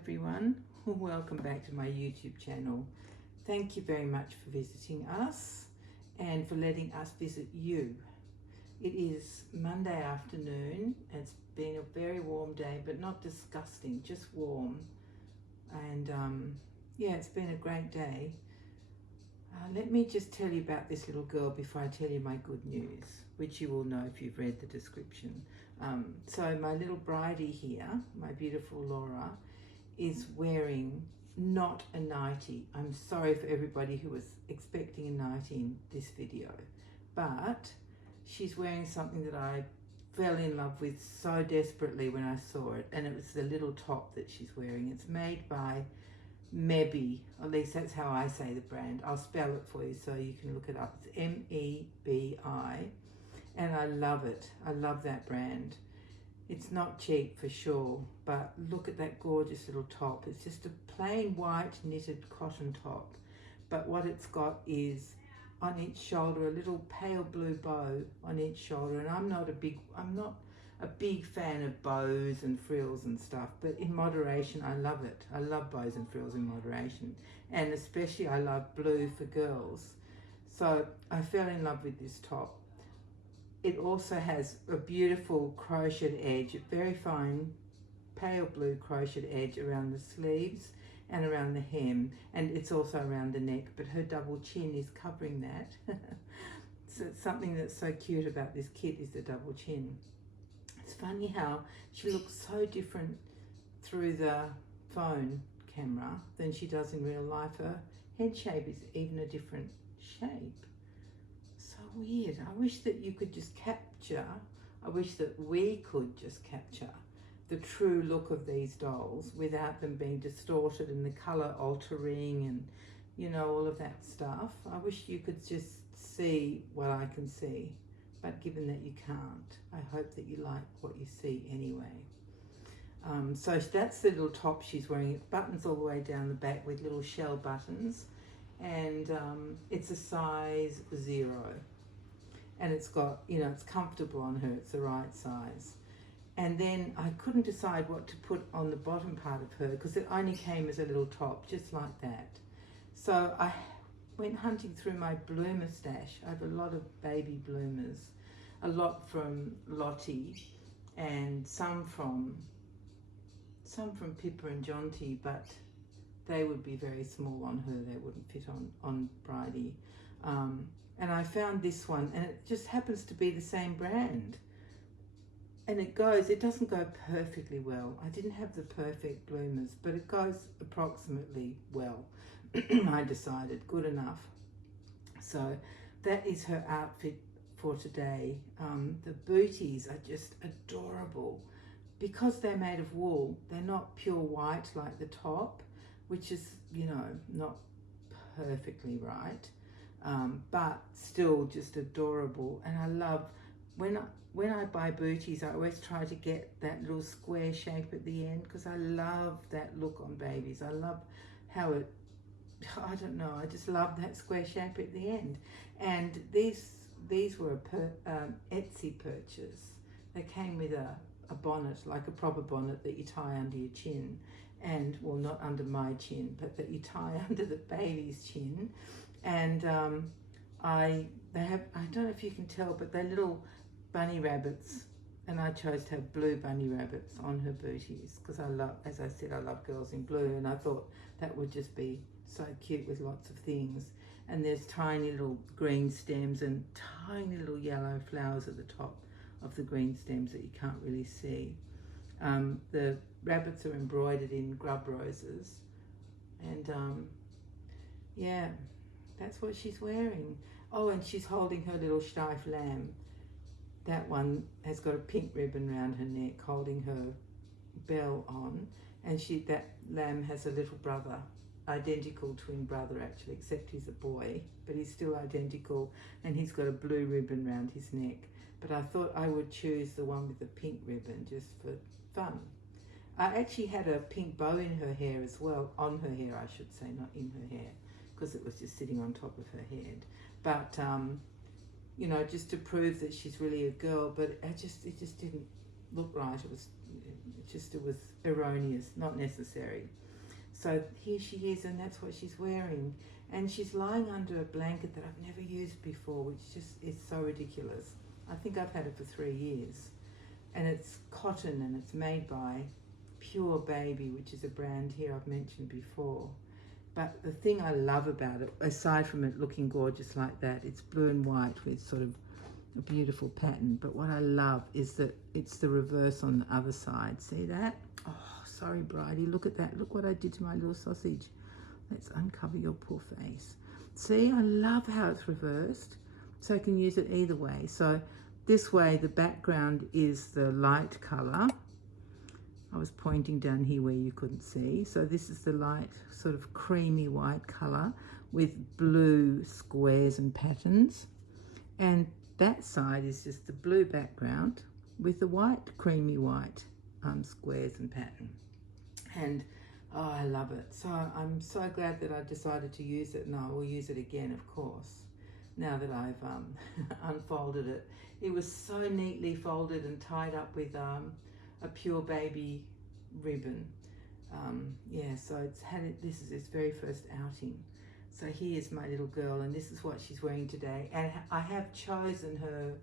everyone, welcome back to my YouTube channel. Thank you very much for visiting us and for letting us visit you. It is Monday afternoon. It's been a very warm day, but not disgusting, just warm. And yeah, it's been a great day. Let me just tell you about this little girl before I tell you my good news, which you will know if you've read the description. So my little bridie here, my beautiful Laura, is wearing not a nightie. I'm sorry for everybody who was expecting a nightie in this video, but she's wearing something that I fell in love with so desperately when I saw it, and it was the little top that she's wearing. It's made by Mebi, at least that's how I say the brand. I'll spell it for you so you can look it up. It's M-E-B-I, and I love it. I love that brand. It's not cheap for sure, but look at that gorgeous little top. It's just a plain white knitted cotton top, but what it's got is on each shoulder a little pale blue bow on each shoulder, and I'm not a big fan of bows and frills and stuff, but in moderation I love it. I love bows and frills in moderation, and especially I love blue for girls. So I fell in love with this top. It also has a beautiful crocheted edge, a very fine pale blue crocheted edge around the sleeves and around the hem, and it's also around the neck, but her double chin is covering that. So something that's so cute about this kit is the double chin. It's funny how she looks so different through the phone camera than she does in real life. Her head shape is even a different shape. So weird. I wish that you could just capture, I wish that we could just capture the true look of these dolls without them being distorted and the colour altering and, you know, all of that stuff. I wish you could just see what I can see. But given that you can't, I hope that you like what you see anyway. So that's the little top she's wearing. It buttons all the way down the back with little shell buttons, and it's a size 0. And it's got, you know, it's comfortable on her, it's the right size. And then I couldn't decide what to put on the bottom part of her because it only came as a little top, just like that. So I went hunting through my bloomer stash. I have a lot of baby bloomers, a lot from Lottie and some from Pippa and Jonty, but they would be very small on her. They wouldn't fit on Bridie. And I found this one, and it just happens to be the same brand. And it doesn't go perfectly well. I didn't have the perfect bloomers, but it goes approximately well. I decided, good enough. So that is her outfit for today. The booties are just adorable. Because they're made of wool, they're not pure white like the top, which is, you know, not perfectly right, but still just adorable. And I love, when I buy booties, I always try to get that little square shape at the end because I love that look on babies. I love how it, I don't know, I just love that square shape at the end. And these were a Etsy purchase. They came with a bonnet, like a proper bonnet that you tie under your chin, and, well, not under my chin, but that you tie under the baby's chin. And I don't know if you can tell, but they're little bunny rabbits, and I chose to have blue bunny rabbits on her booties because I love, as I said, I love girls in blue, and I thought that would just be so cute with lots of things. And there's tiny little green stems and tiny little yellow flowers at the top of the green stems that you can't really see. The rabbits are embroidered in grub roses, and yeah, that's what she's wearing. Oh, and she's holding her little Steiff lamb. That one has got a pink ribbon around her neck holding her bell on, and that lamb has a little brother, identical twin brother actually, except he's a boy, but he's still identical, and he's got a blue ribbon around his neck. But I thought I would choose the one with the pink ribbon just for fun. I actually had a pink bow in her hair as well, on her hair I should say, not in her hair, because it was just sitting on top of her head. But you know, just to prove that she's really a girl, but it just didn't look right. It was it was erroneous, not necessary. So here she is, and that's what she's wearing. And she's lying under a blanket that I've never used before, which just is so ridiculous. I think I've had it for 3 years. And it's cotton, and it's made by Pure Baby, which is a brand here I've mentioned before. But the thing I love about it, aside from it looking gorgeous like that, it's blue and white with sort of a beautiful pattern. But what I love is that it's the reverse on the other side. See that? Oh, sorry, Bridie. Look at that. Look what I did to my little sausage. Let's uncover your poor face. See, I love how it's reversed. So I can use it either way. So this way, the background is the light colour. I was pointing down here where you couldn't see. So this is the light sort of creamy white colour with blue squares and patterns. And that side is just the blue background with the white, creamy white squares and pattern. And oh, I love it. So I'm so glad that I decided to use it, and I will use it again, of course, now that I've unfolded it. It was so neatly folded and tied up with a Pure Baby ribbon. Yeah, so it's had it. This is its very first outing. So here's my little girl, and this is what she's wearing today. And I have chosen her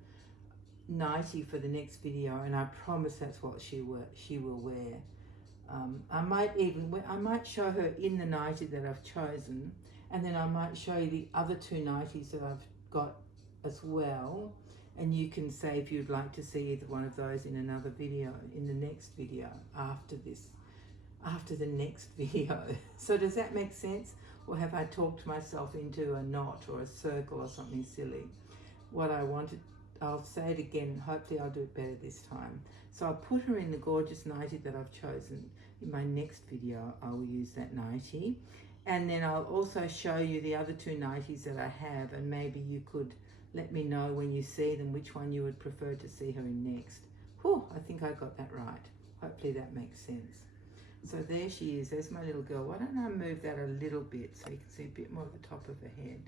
nightie for the next video, and I promise that's what she will wear. I might show her in the nightie that I've chosen, and then I might show you the other 2 nighties that I've got as well, and you can say if you'd like to see either one of those in another video, in the next video after the next video. So does that make sense? Or have I talked myself into a knot or a circle or something silly? What I wanted, I'll say it again, hopefully I'll do it better this time. So I'll put her in the gorgeous nightie that I've chosen. In my next video, I will use that nightie. And then I'll also show you the other 2 nighties that I have, and maybe you could let me know when you see them which one you would prefer to see her in next. Whew, I think I got that right. Hopefully that makes sense. So there she is. There's my little girl. Why don't I move that a little bit so you can see a bit more of the top of her head.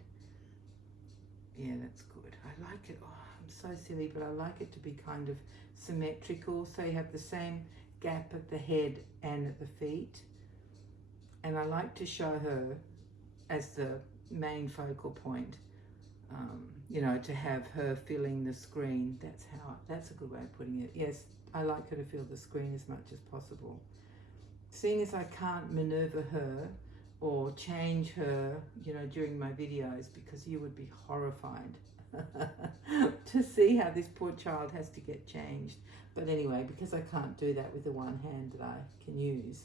Yeah, that's good. I like it. Oh, I'm so silly, but I like it to be kind of symmetrical. So you have the same gap at the head and at the feet. And I like to show her as the main focal point, you know, to have her filling the screen. That's a good way of putting it. Yes, I like her to fill the screen as much as possible. Seeing as I can't maneuver her or change her, you know, during my videos, because you would be horrified to see how this poor child has to get changed. But anyway, because I can't do that with the one hand that I can use,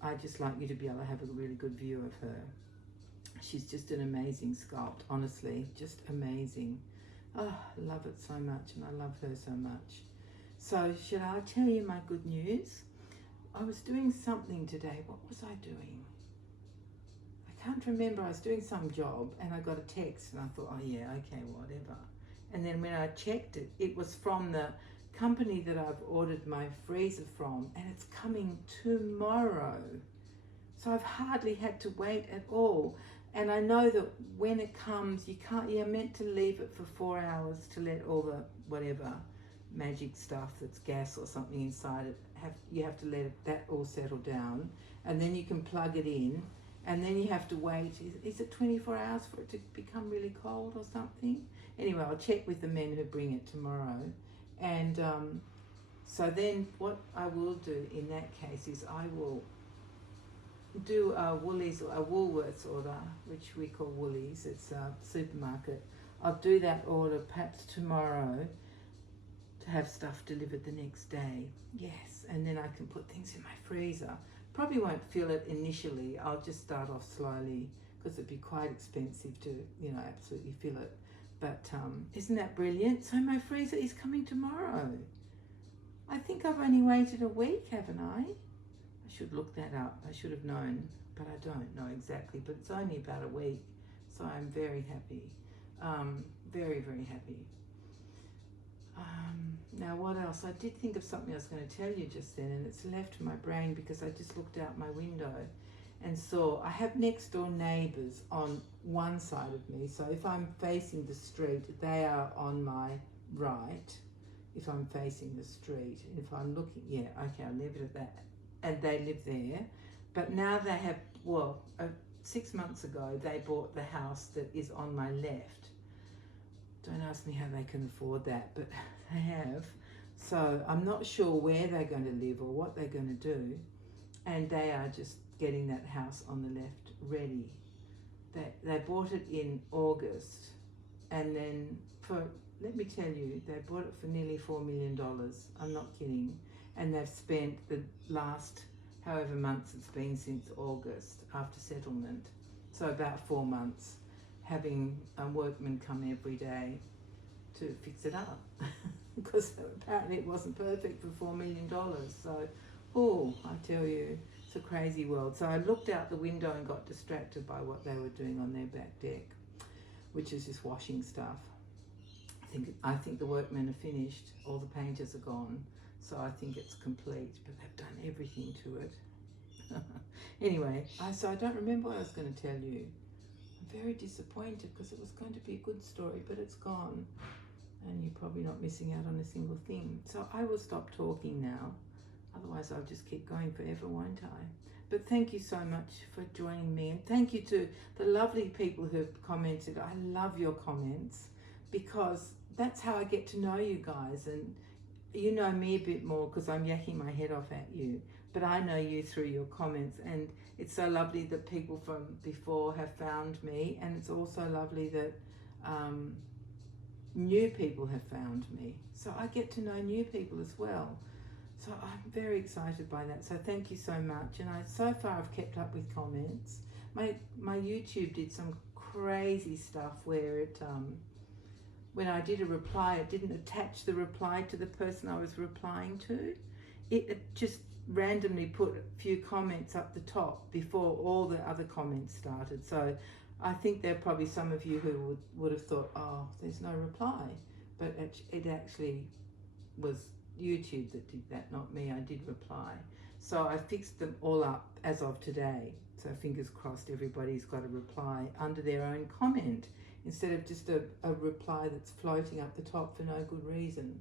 I just like you to be able to have a really good view of her. She's just an amazing sculpt, honestly, just amazing. Oh, I love it so much, and I love her so much. So should I tell you my good news? I was doing something today. What was I doing? I can't remember. I was doing some job, and I got a text, and I thought, oh yeah, okay, whatever. And then when I checked it, it was from the company that I've ordered my freezer from, and it's coming tomorrow. So I've hardly had to wait at all. And I know that when it comes, you're meant to leave it for 4 hours to let all the whatever magic stuff that's gas or something inside it, you have to let that all settle down, and then you can plug it in, and then you have to wait. Is it 24 hours for it to become really cold or something? Anyway, I'll check with the men who bring it tomorrow. And so then what I will do in that case is I will do a Woolies or a Woolworths order, which we call Woolies. It's a supermarket. I'll do that order perhaps tomorrow to have stuff delivered the next day. Yes, and then I can put things in my freezer. Probably won't fill it initially. I'll just start off slowly because it'd be quite expensive to, you know, absolutely fill it. But isn't that brilliant? So my freezer is coming tomorrow. I think I've only waited a week, haven't I? I should look that up. I should have known, but I don't know exactly. But it's only about a week, so I'm very happy. Very, very happy. Now what else? I did think of something I was going to tell you just then, and it's left my brain because I just looked out my window and saw I have next door neighbours on one side of me. So if I'm facing the street, they are on my right. if I'm facing the street. And if I'm looking, yeah, okay, I'll leave it at that. And they live there. But now they have, 6 months ago, they bought the house that is on my left. Don't ask me how they can afford that, but they have. So I'm not sure where they're going to live or what they're going to do. And they are just getting that house on the left ready. They bought it in August, and then let me tell you, they bought it for nearly $4 million. I'm not kidding. And they've spent the last however months it's been since August after settlement, so about 4 months, having a workman come every day to fix it up because apparently it wasn't perfect for $4 million. So, I tell you, it's a crazy world. So I looked out the window and got distracted by what they were doing on their back deck, which is just washing stuff. I think the workmen are finished. All the painters are gone, so I think it's complete. But they've done everything to it. Anyway, so I don't remember what I was going to tell you. I'm very disappointed because it was going to be a good story, but it's gone, and you're probably not missing out on a single thing. So I will stop talking now. Otherwise, I'll just keep going forever, won't I? But thank you so much for joining me. And thank you to the lovely people who have commented. I love your comments because that's how I get to know you guys. And you know me a bit more because I'm yakking my head off at you. But I know you through your comments. And it's so lovely that people from before have found me. And it's also lovely that new people have found me. So I get to know new people as well. So I'm very excited by that. So thank you so much. And so far I've kept up with comments. My YouTube did some crazy stuff where it when I did a reply, it didn't attach the reply to the person I was replying to. It just randomly put a few comments up the top before all the other comments started. So I think there are probably some of you who would have thought, oh, there's no reply. But it actually was YouTube that did that, not me. I did reply. So I fixed them all up as of today. So fingers crossed everybody's got a reply under their own comment instead of just a reply that's floating up the top for no good reason.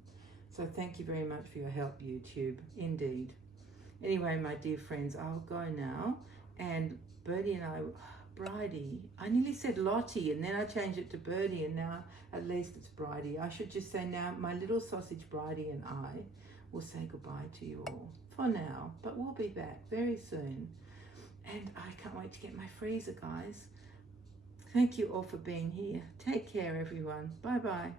So thank you very much for your help, YouTube, indeed. Anyway, my dear friends, I'll go now. And Birdie and I, Bridie, I nearly said Lottie and then I changed it to Birdie and now at least it's Bridie. I should just say now my little sausage Bridie and I will say goodbye to you all for now, but we'll be back very soon. And I can't wait to get my freezer, guys. Thank you all for being here. Take care, everyone. Bye-bye.